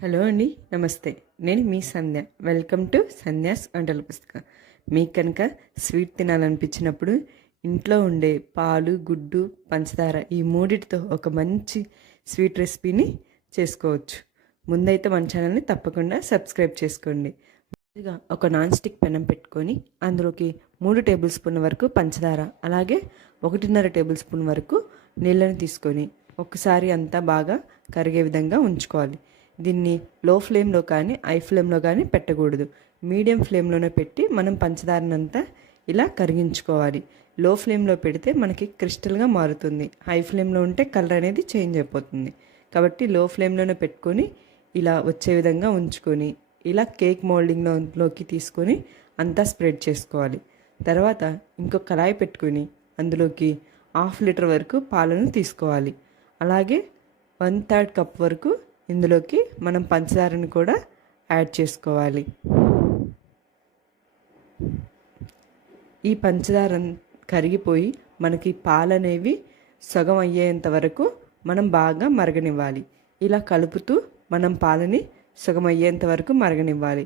Hello అండి, నమస్తే. నేను మీ సంధ్య. వెల్కమ్ టు సంధ్యాస్ వంటల పుస్తకం. మీకు కనుక స్వీట్ తినాలనిపించినప్పుడు ఇంట్లో ఉండే పాలు, గుడ్డు, పంచదార ఈ మూడిటితో ఒక మంచి స్వీట్ రెసిపీని చేసుకోవచ్చు. ముందైతే మన ఛానల్ని తప్పకుండా సబ్స్క్రైబ్ చేసుకోండి. ముందుగా ఒక నాన్ స్టిక్ పెనం పెట్టుకొని అందులోకి 3 టేబుల్ స్పూన్ల వరకు పంచదార, అలాగే 1.5 టేబుల్ స్పూన్ వరకు నీళ్ళని తీసుకొని ఒకసారి అంతా బాగా కరిగే విధంగా ఉంచుకోవాలి. దీన్ని లో ఫ్లేమ్లో కానీ హై ఫ్లేమ్లో కానీ పెట్టకూడదు. మీడియం ఫ్లేమ్లోనే పెట్టి మనం పంచదారనంతా ఇలా కరిగించుకోవాలి. లో ఫ్లేమ్లో పెడితే మనకి క్రిస్టల్గా మారుతుంది. హై ఫ్లేమ్లో ఉంటే కలర్ అనేది చేంజ్ అయిపోతుంది. కాబట్టి లో ఫ్లేమ్లోనే పెట్టుకొని ఇలా వచ్చే విధంగా ఉంచుకొని ఇలా కేక్ మోల్డింగ్లోకి తీసుకొని అంతా స్ప్రెడ్ చేసుకోవాలి. తర్వాత ఇంకొక కళాయి పెట్టుకొని అందులోకి 1/2 లీటర్ వరకు పాలను తీసుకోవాలి. అలాగే 1/3 కప్ వరకు ఇందులోకి మనం పంచదారని కూడా యాడ్ చేసుకోవాలి. ఈ పంచదార కరిగిపోయి మనకి పాలనేవి సగం అయ్యేంత వరకు మనం బాగా మరగనివ్వాలి. ఇలా కలుపుతూ మనం పాలని సగం అయ్యేంత వరకు మరగనివ్వాలి.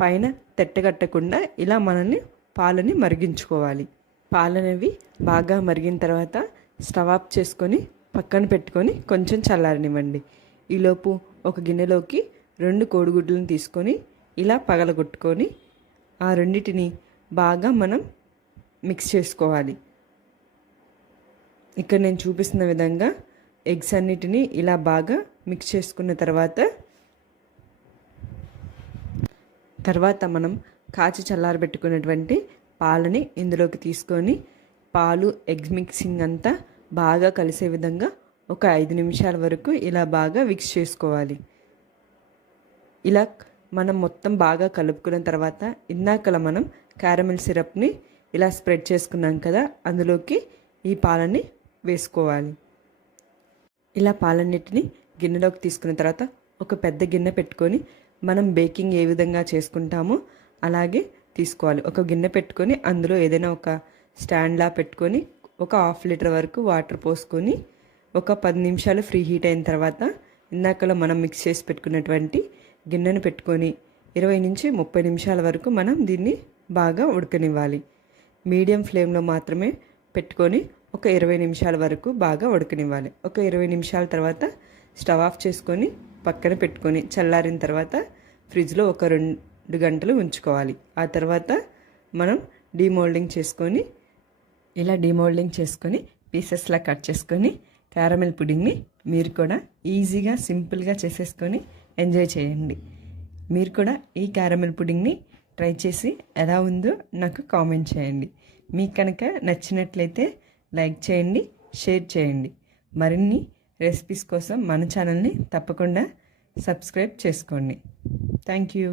పైన తెట్టగట్టకుండా ఇలా పాలని మరిగించుకోవాలి. పాలనేవి బాగా మరిగిన తర్వాత స్టవ్ ఆఫ్ చేసుకొని పక్కన పెట్టుకొని కొంచెం చల్లారనివ్వండి. ఈలోపు ఒక గిన్నెలోకి 2 కోడిగుడ్లను తీసుకొని ఇలా పగలగొట్టుకొని ఆ రెండిటిని బాగా మనం మిక్స్ చేసుకోవాలి. ఇక్కడ నేను చూపిస్తున్న విధంగా ఎగ్స్ అన్నిటినీ ఇలా బాగా మిక్స్ చేసుకున్న తర్వాత మనం కాచి చల్లారబెట్టుకున్నటువంటి పాలని ఇందులోకి తీసుకొని పాలు ఎగ్ మిక్సింగ్ అంతా బాగా కలిసే విధంగా ఒక 5 నిమిషాల వరకు ఇలా బాగా మిక్స్ చేసుకోవాలి. ఇలా మనం మొత్తం బాగా కలుపుకున్న తర్వాత ఇందాకలా మనం క్యారమెల్ సిరప్ని ఇలా స్ప్రెడ్ చేసుకున్నాం కదా, అందులోకి ఈ పాలని వేసుకోవాలి. ఇలా పాలన్నిటిని గిన్నెలోకి తీసుకున్న తర్వాత ఒక పెద్ద గిన్నె పెట్టుకొని మనం బేకింగ్ ఏ విధంగా చేసుకుంటామో అలాగే తీసుకోవాలి. ఒక గిన్నె పెట్టుకొని అందులో ఏదైనా ఒక స్టాండ్లా పెట్టుకొని ఒక 1/2 లీటర్ వరకు వాటర్ పోసుకొని ఒక 10 నిమిషాలు ఫ్రీ హీట్ అయిన తర్వాత ఇందాకలో మనం మిక్స్ చేసి పెట్టుకున్నటువంటి గిన్నెను పెట్టుకొని 20 నుంచి 30 నిమిషాల వరకు మనం దీన్ని బాగా ఉడకనివ్వాలి. మీడియం ఫ్లేమ్లో మాత్రమే పెట్టుకొని ఒక 20 నిమిషాల వరకు బాగా ఉడకనివ్వాలి. ఒక 20 నిమిషాల తర్వాత స్టవ్ ఆఫ్ చేసుకొని పక్కన పెట్టుకొని చల్లారిన తర్వాత ఫ్రిడ్జ్లో ఒక 2 గంటలు ఉంచుకోవాలి. ఆ తర్వాత మనం డీమోల్డింగ్ చేసుకొని ఇలా డీమోల్డింగ్ చేసుకొని పీసెస్లా కట్ చేసుకొని క్యారమెల్ పుడింగ్ని మీరు కూడా ఈజీగా సింపుల్గా చేసేసుకొని ఎంజాయ్ చేయండి. మీరు కూడా ఈ క్యారమెల్ పుడింగ్ని ట్రై చేసి ఎలా ఉందో నాకు కామెంట్ చేయండి. మీకు కనుక నచ్చినట్లయితే లైక్ చేయండి, షేర్ చేయండి. మరిన్ని రెసిపీస్ కోసం మన ఛానల్ని తప్పకుండా సబ్స్క్రైబ్ చేసుకోండి. Thank you.